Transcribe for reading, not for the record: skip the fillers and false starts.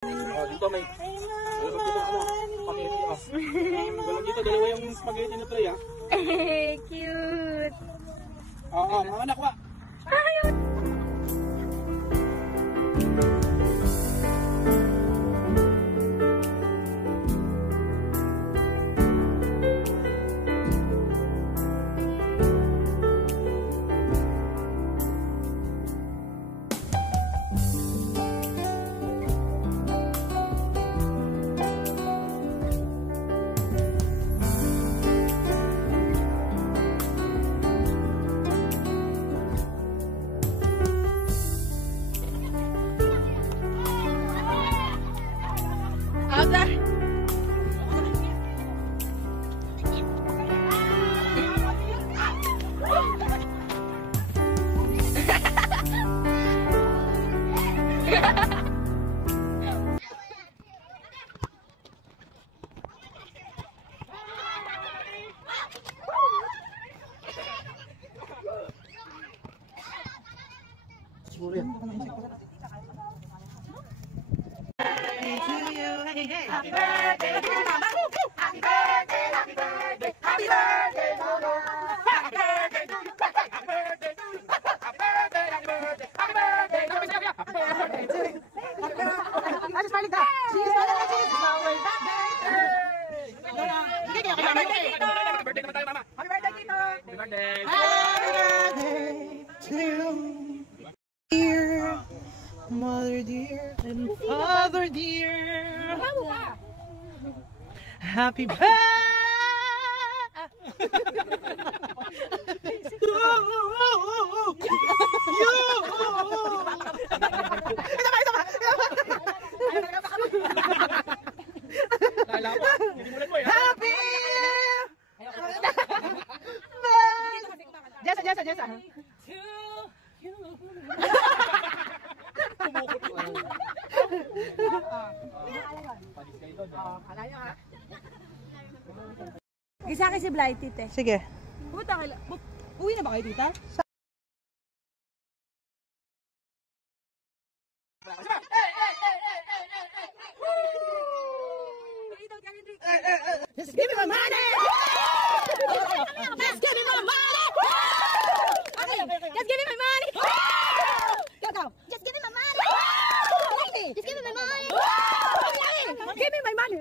Dito may spaghetti. Walang dito, dalawa yung spaghetti na tray, ah. Cute. Oo, mga anak ba? Happy birthday to Mama. Happy birthday, happy birthday, happy birthday, Lolo. Happy birthday to you. Happy birthday to you. Happy birthday, happy birthday, happy birthday, happy birthday to you. I'm just smiling down. She's smiling. She's smiling. Happy birthday naman tayo, Mama. Happy birthday, Tito. Happy birthday. Happy birthday to you. Dear Mother dear and Father dear, happy birthday. Happy Jessa to you. Isa kasi Blighty, te. Sige. Pumunta ka. Uwi na ba kayo, tita? Just give me my money! Just give me my money! Just give me my money! Go! Just give me my money! Just give me my money! Give me my money!